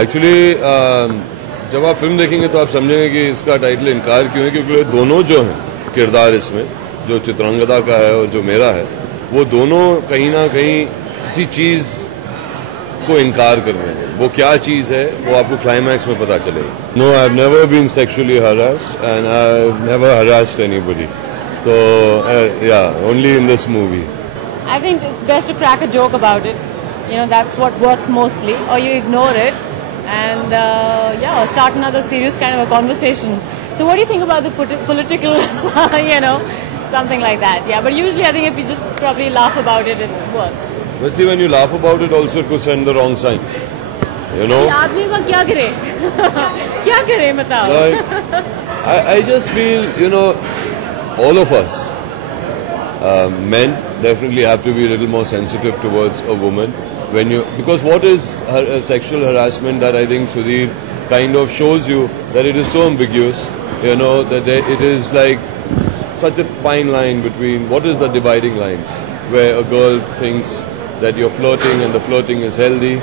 Actually जब आप film देखेंगे तो आप समझेंगे कि इसका टाइटल इनकार क्यों है, क्योंकि दोनों जो हैं किरदार इसमें, जो चित्रांगदा का है और जो मेरा है, वो दोनों कहीं ना कहीं किसी चीज को इनकार कर रहे हैं। वो क्या चीज है वो आपको क्लाइमैक्स में पता चलेगा। No, I have never been sexually harassed and I have never harassed anybody, so yeah only in this movie. I think it's best to crack a joke about it. You know, that's what works mostly. Or you ignore it and yeah, or start another serious kind of a conversation. So what do you think about the political, you know, something like that? Yeah, but usually I think if you just probably laugh about it, it works. But see, when you laugh about it also, it could send the wrong sign. You know? आदमी को क्या करे? क्या करे बताओ? Like, I just feel, you know, all of us, men definitely have to be a little more sensitive towards a woman because what is sexual harassment that I think Sudhir kind of shows you that it is so ambiguous, you know, that it is like such a fine line between what is the dividing lines where a girl thinks that you're flirting and the flirting is healthy,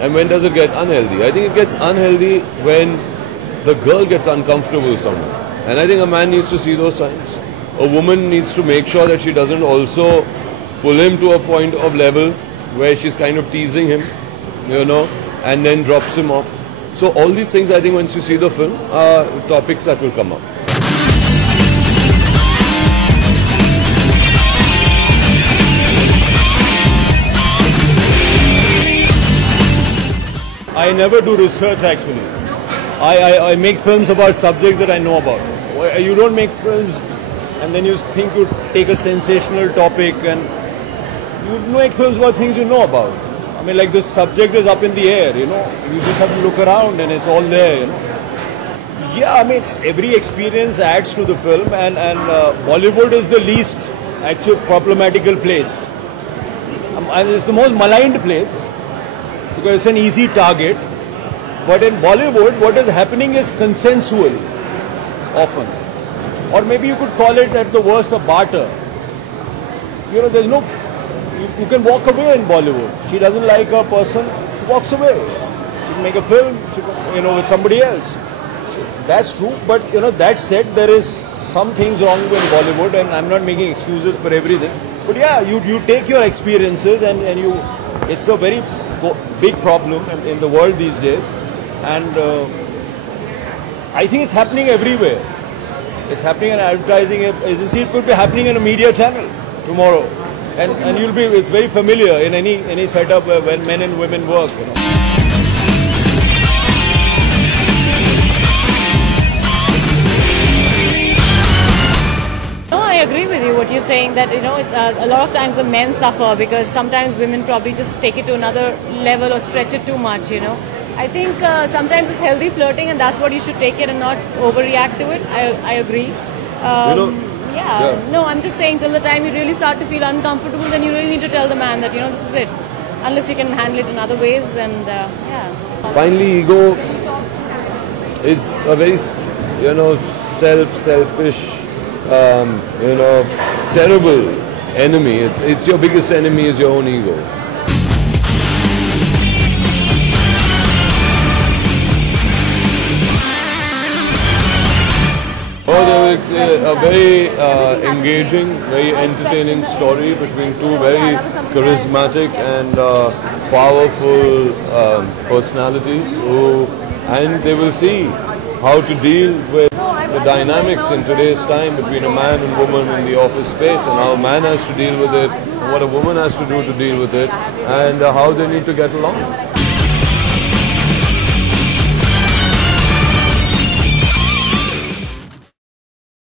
and when does it get unhealthy? I think it gets unhealthy when the girl gets uncomfortable somewhere, and I think a man needs to see those signs. A woman needs to make sure that she doesn't also pull him to a point of level where she's kind of teasing him, you know, and then drops him off. So all these things, I think, once you see the film, are topics that will come up. I never do research actually. I make films about subjects that I know about. You don't make films and then you think you take a sensational topic and you make films about things you know about. I mean, like, this subject is up in the air, you know. You just have to look around and it's all there, you know. Yeah, I mean, every experience adds to the film, and Bollywood is the least actual problematical place. And it's the most maligned place because it's an easy target. But in Bollywood, what is happening is consensual often. Or maybe you could call it at the worst a barter. You know, there's no... You can walk away in Bollywood. She doesn't like a person, she walks away. She can make a film, you know, with somebody else. So that's true. But, you know, that said, there is some things wrong with Bollywood, and I'm not making excuses for everything. But yeah, you take your experiences and you... It's a very big problem in the world these days. And I think it's happening everywhere. It's happening in an advertising agency. It could be happening in a media channel tomorrow, and you'll be. It's very familiar in any setup when men and women work. You know. No, I agree with you. What you're saying, that, you know, it's, a lot of times the men suffer because sometimes women probably just take it to another level or stretch it too much. You know. I think sometimes it's healthy flirting, and that's what you should take it and not overreact to it. I agree. You know, yeah. No, I'm just saying, till the time you really start to feel uncomfortable, then you really need to tell the man that, you know, this is it. Unless you can handle it in other ways, and yeah. Finally, ego is a very, you know, selfish, you know, terrible enemy. It's your biggest enemy is your own ego. Oh, a very engaging, very entertaining story between two very charismatic and powerful personalities and they will see how to deal with the dynamics in today's time between a man and woman in the office space, and how a man has to deal with it, and what a woman has to do to deal with it, and how they need to get along.